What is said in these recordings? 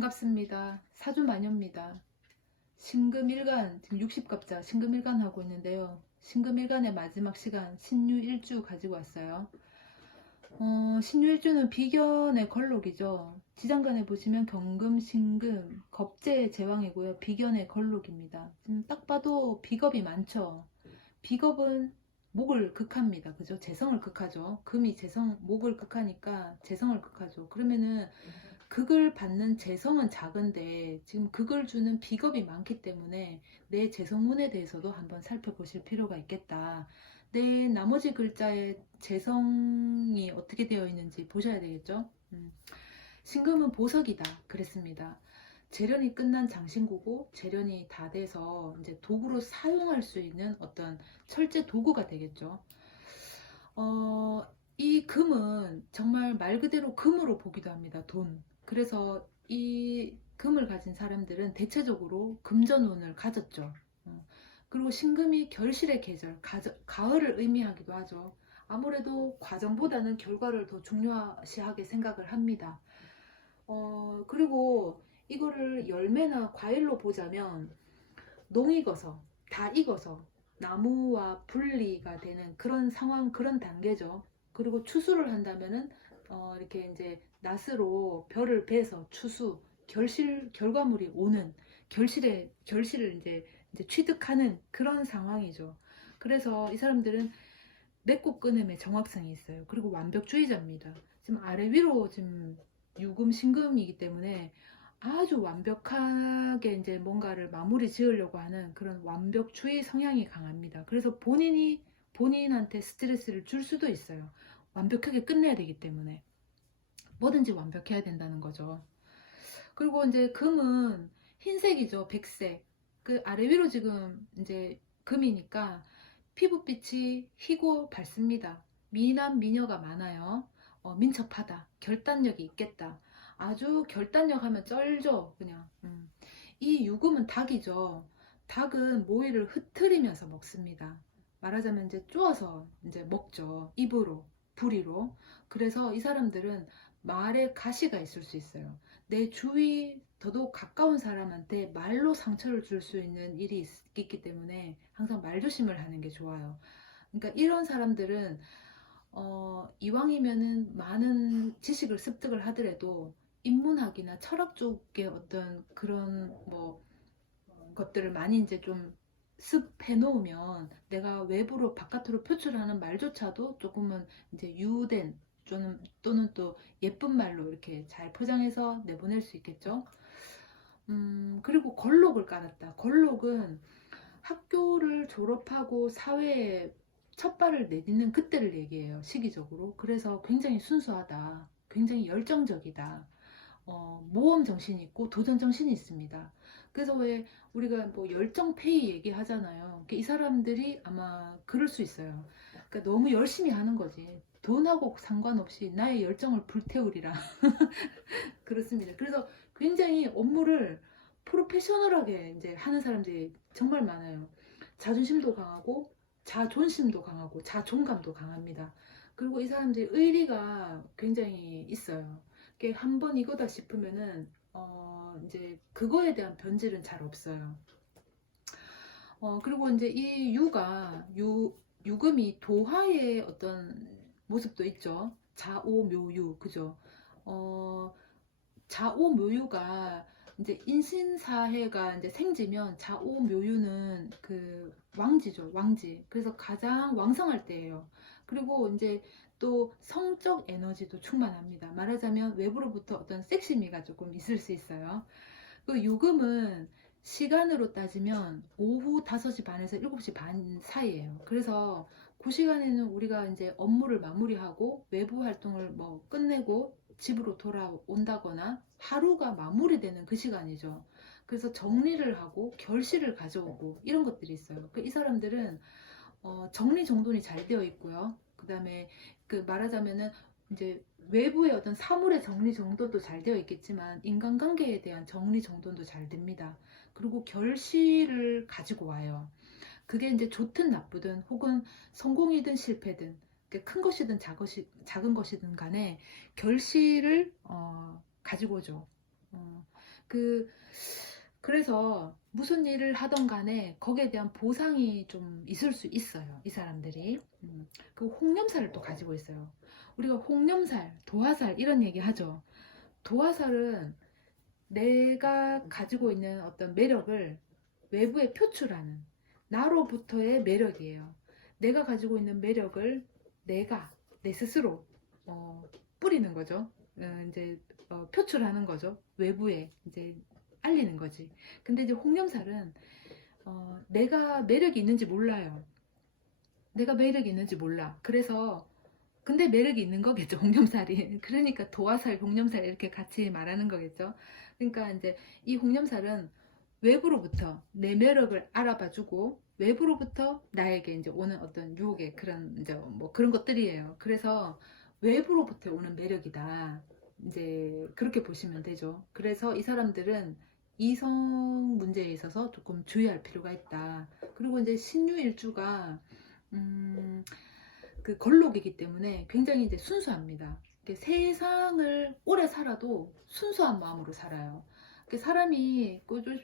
반갑습니다. 사주마녀입니다. 신금일간, 지금 60갑자 신금일간 하고 있는데요. 신금일간의 마지막 시간, 신유일주 가지고 왔어요. 신유일주는 비견의 걸록이죠. 지장간에 보시면 경금, 신금, 겁재의 제왕이고요. 비견의 걸록입니다. 지금 딱 봐도 비겁이 많죠. 비겁은 목을 극합니다. 그죠? 재성을 극하죠. 금이 목을 극하니까 재성을 극하죠. 그러면은 극을 받는 재성은 작은데 지금 극을 주는 비겁이 많기 때문에 내 재성운에 대해서도 한번 살펴보실 필요가 있겠다. 내 나머지 글자의 재성이 어떻게 되어 있는지 보셔야 되겠죠. 신금은 보석이다 그랬습니다. 재련이 끝난 장신구고 재련이 다 돼서 이제 도구로 사용할 수 있는 어떤 철제 도구가 되겠죠. 이 금은 정말 말 그대로 금으로 보기도 합니다. 돈. 그래서 이 금을 가진 사람들은 대체적으로 금전운을 가졌죠. 그리고 신금이 결실의 계절, 가을을 의미하기도 하죠. 아무래도 과정보다는 결과를 더 중요시하게 생각을 합니다. 그리고 이거를 열매나 과일로 보자면 농익어서 다 익어서 나무와 분리가 되는 그런 상황, 그런 단계죠. 그리고 추수를 한다면은 이렇게 이제 낫으로 벼를 베서 추수, 결과물이 오는 결실을 이제 취득하는 그런 상황이죠. 그래서 이 사람들은 맺고 끊음의 정확성이 있어요. 그리고 완벽주의자입니다. 지금 아래 위로 지금 유금 신금이기 때문에 아주 완벽하게 이제 뭔가를 마무리 지으려고 하는 그런 완벽주의 성향이 강합니다. 그래서 본인한테 스트레스를 줄 수도 있어요. 완벽하게 끝내야 되기 때문에 뭐든지 완벽해야 된다는 거죠. 그리고 이제 금은 흰색이죠. 백색. 그 아래 위로 지금 이제 금이니까 피부빛이 희고 밝습니다. 미남 미녀가 많아요. 민첩하다. 결단력이 있겠다. 아주 결단력 하면 쩔죠. 그냥. 이 유금은 닭이죠. 닭은 모이를 흩트리면서 먹습니다. 말하자면 이제 쪼아서 이제 먹죠. 입으로, 부리로. 그래서 이 사람들은 말에 가시가 있을 수 있어요. 내 주위 더더욱 가까운 사람한테 말로 상처를 줄 수 있는 일이 있기 때문에 항상 말조심을 하는 게 좋아요. 그러니까 이런 사람들은 이왕이면은 많은 지식을 습득을 하더라도 인문학이나 철학 쪽의 어떤 그런 뭐 것들을 많이 이제 좀 습해 놓으면 내가 외부로 바깥으로 표출하는 말조차도 조금은 이제 유된 또는 또 예쁜 말로 이렇게 잘 포장해서 내보낼 수 있겠죠. 그리고 걸록을 깔았다. 걸록은 학교를 졸업하고 사회에 첫 발을 내딛는 그때를 얘기해요. 시기적으로. 그래서 굉장히 순수하다. 굉장히 열정적이다. 모험 정신이 있고 도전 정신이 있습니다. 그래서 왜 우리가 뭐 열정페이 얘기하잖아요. 이 사람들이 아마 그럴 수 있어요. 그러니까 너무 열심히 하는 거지. 돈하고 상관없이 나의 열정을 불태우리라. 그렇습니다. 그래서 굉장히 업무를 프로페셔널하게 이제 하는 사람들이 정말 많아요. 자존심도 강하고 자존심도 강하고 자존감도 강합니다. 그리고 이 사람들이 의리가 굉장히 있어요. 한번 이거다 싶으면은 이제 그거에 대한 변질은 잘 없어요. 그리고 이제 이 유금이 도화의 어떤 모습도 있죠. 자오묘유, 그죠? 자오묘유가 이제 인신사해가 이제 생지면 자오묘유는 그 왕지죠, 왕지. 그래서 가장 왕성할 때예요. 그리고 이제 또 성적 에너지도 충만합니다. 말하자면 외부로부터 어떤 섹시미가 조금 있을 수 있어요. 그 요금은 시간으로 따지면 오후 5시 반에서 7시 반 사이예요. 그래서 그 시간에는 우리가 이제 업무를 마무리하고 외부 활동을 뭐 끝내고 집으로 돌아온다거나 하루가 마무리되는 그 시간이죠. 그래서 정리를 하고 결실을 가져오고 이런 것들이 있어요. 이 사람들은 정리정돈이 잘 되어 있고요. 그 다음에 그 말하자면은 이제 외부의 어떤 사물의 정리정돈도 잘 되어 있겠지만 인간관계에 대한 정리정돈도 잘 됩니다. 그리고 결실을 가지고 와요. 그게 이제 좋든 나쁘든 혹은 성공이든 실패든 큰 것이든 작은 것이든 간에 결실을 가지고 오죠. 그래서 무슨 일을 하던 간에 거기에 대한 보상이 좀 있을 수 있어요. 이 사람들이. 그 홍념살을 또 가지고 있어요. 우리가 홍념살, 도화살 이런 얘기 하죠. 도화살은 내가 가지고 있는 어떤 매력을 외부에 표출하는 나로부터의 매력이에요. 내가 가지고 있는 매력을 내 스스로 뿌리는 거죠. 이제 표출하는 거죠. 외부에 이제 알리는 거지. 근데 이제 홍념살은 내가 매력이 있는지 몰라요. 내가 매력이 있는지 몰라. 그래서 근데 매력이 있는 거겠죠. 홍념살이. 그러니까 도화살, 홍념살 이렇게 같이 말하는 거겠죠. 그러니까 이제 이 홍념살은 외부로부터 내 매력을 알아봐주고 외부로부터 나에게 이제 오는 어떤 유혹의 그런 이제 뭐 그런 것들이에요. 그래서 외부로부터 오는 매력이다. 이제 그렇게 보시면 되죠. 그래서 이 사람들은 이성 문제에 있어서 조금 주의할 필요가 있다. 그리고 이제 신유일주가 그 걸록이기 때문에 굉장히 이제 순수합니다. 세상을 오래 살아도 순수한 마음으로 살아요. 사람이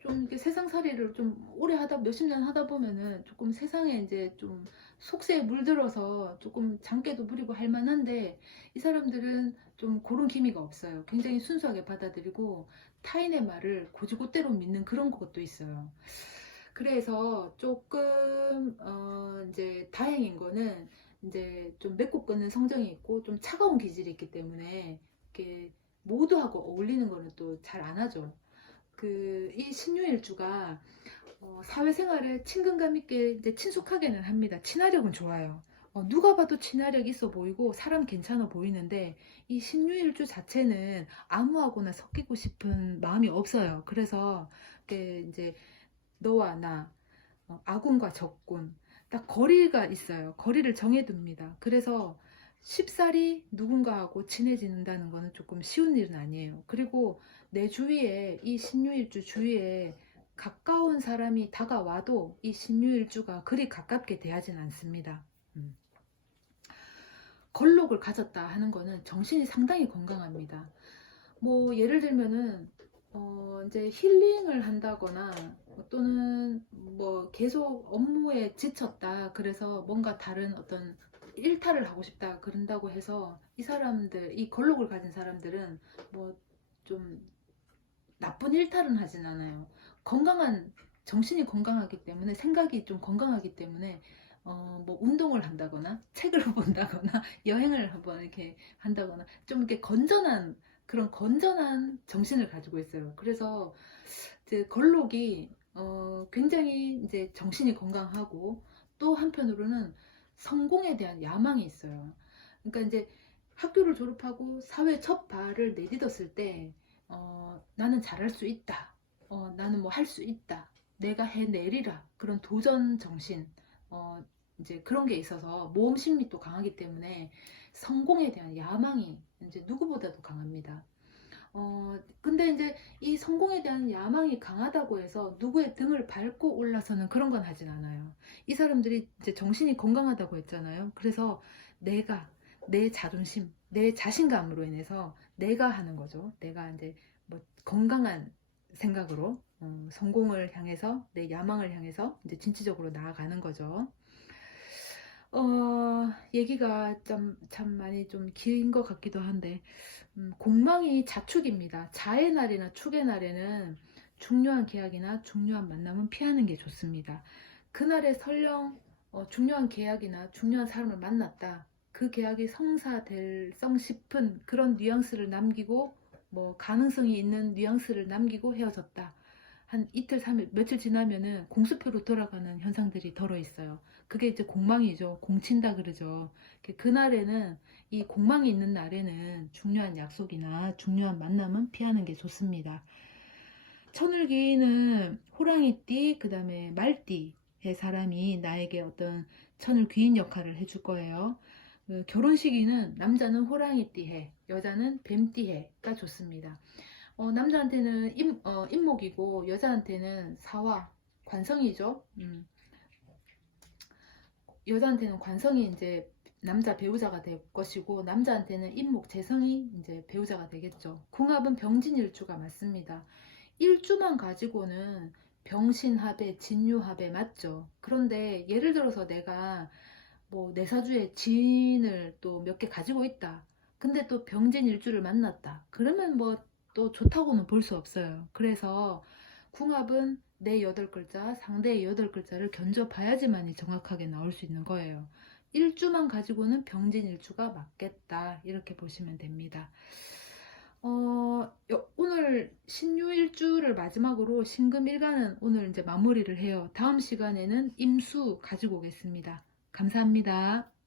좀 이렇게 세상살이를 좀 오래 하다 몇십 년 하다 보면은 조금 세상에 이제 좀 속세에 물들어서 조금 장깨도 부리고 할 만한데 이 사람들은 좀 그런 기미가 없어요. 굉장히 순수하게 받아들이고 타인의 말을 곧이곧대로 믿는 그런 것도 있어요. 그래서 조금 이제 다행인 거는 이제 좀 맺고 끊는 성정이 있고 좀 차가운 기질이 있기 때문에 이렇게 모두하고 어울리는 거는 또 잘 안 하죠. 이 신유일주가 사회생활에 친근감 있게 이제 친숙하게는 합니다. 친화력은 좋아요. 누가 봐도 친화력 있어 보이고 사람 괜찮아 보이는데 이 신유일주 자체는 아무하고나 섞이고 싶은 마음이 없어요. 그래서 이제 너와 나, 아군과 적군, 딱 거리가 있어요. 거리를 정해둡니다. 그래서 쉽사리 누군가하고 친해진다는 거는 조금 쉬운 일은 아니에요. 그리고 내 주위에, 이 신유일주 주위에 가까운 사람이 다가와도 이 신유일주가 그리 가깝게 대하진 않습니다. 걸록을 가졌다 하는 거는 정신이 상당히 건강합니다. 뭐 예를 들면은 이제 힐링을 한다거나 또는 뭐 계속 업무에 지쳤다 그래서 뭔가 다른 어떤 일탈을 하고 싶다 그런다고 해서 이 사람들, 이 걸록을 가진 사람들은 뭐 좀 나쁜 일탈은 하진 않아요. 건강한, 정신이 건강하기 때문에, 생각이 좀 건강하기 때문에 뭐 운동을 한다거나 책을 본다거나 여행을 한번 이렇게 한다거나 좀 이렇게 건전한, 그런 건전한 정신을 가지고 있어요. 그래서 이제 걸록이 굉장히 이제 정신이 건강하고 또 한편으로는 성공에 대한 야망이 있어요. 그러니까 이제 학교를 졸업하고 사회 첫 발을 내딛었을 때 나는 잘할 수 있다. 나는 뭐 할 수 있다. 내가 해내리라. 그런 도전 정신, 이제 그런 게 있어서 모험 심리 도 강하기 때문에 성공에 대한 야망이 이제 누구보다도 강합니다. 근데 이제 이 성공에 대한 야망이 강하다고 해서 누구의 등을 밟고 올라서는 그런 건 하진 않아요. 이 사람들이 이제 정신이 건강하다고 했잖아요. 그래서 내 자존심, 내 자신감으로 인해서 내가 하는 거죠. 내가 이제 뭐 건강한 생각으로 성공을 향해서 내 야망을 향해서 이제 진취적으로 나아가는 거죠. 얘기가 참 많이 좀 긴 것 같기도 한데, 공망이 자축입니다. 자의 날이나 축의 날에는 중요한 계약이나 중요한 만남은 피하는 게 좋습니다. 그날에 설령 중요한 계약이나 중요한 사람을 만났다. 그 계약이 성사될성 싶은 그런 뉘앙스를 남기고, 뭐 가능성이 있는 뉘앙스를 남기고 헤어졌다. 한 이틀, 3일, 며칠 지나면은 공수표로 돌아가는 현상들이 덜어 있어요. 그게 이제 공망이죠. 공친다 그러죠. 그날에는, 이 공망이 있는 날에는 중요한 약속이나 중요한 만남은 피하는 게 좋습니다. 천을귀인은 호랑이띠, 그 다음에 말띠의 사람이 나에게 어떤 천을귀인 역할을 해줄 거예요. 결혼식에는 남자는 호랑이띠해, 여자는 뱀띠해가 좋습니다. 남자한테는 임목이고 여자한테는 사화, 관성이죠. 여자한테는 관성이 이제 남자 배우자가 될 것이고 남자한테는 임목, 재성이 이제 배우자가 되겠죠. 궁합은 병진일주가 맞습니다. 일주만 가지고는 병신합에 진유합에 맞죠. 그런데 예를 들어서 내가 뭐 내사주에 진을 또 몇 개 가지고 있다. 근데 또 병진일주를 만났다. 그러면 뭐 또 좋다고는 볼 수 없어요. 그래서 궁합은 내 8글자, 상대의 8글자를 견줘봐야지만이 정확하게 나올 수 있는 거예요. 일주만 가지고는 병진일주가 맞겠다. 이렇게 보시면 됩니다. 오늘 신유일주를 마지막으로 신금일간은 오늘 이제 마무리를 해요. 다음 시간에는 임수 가지고 오겠습니다. 감사합니다.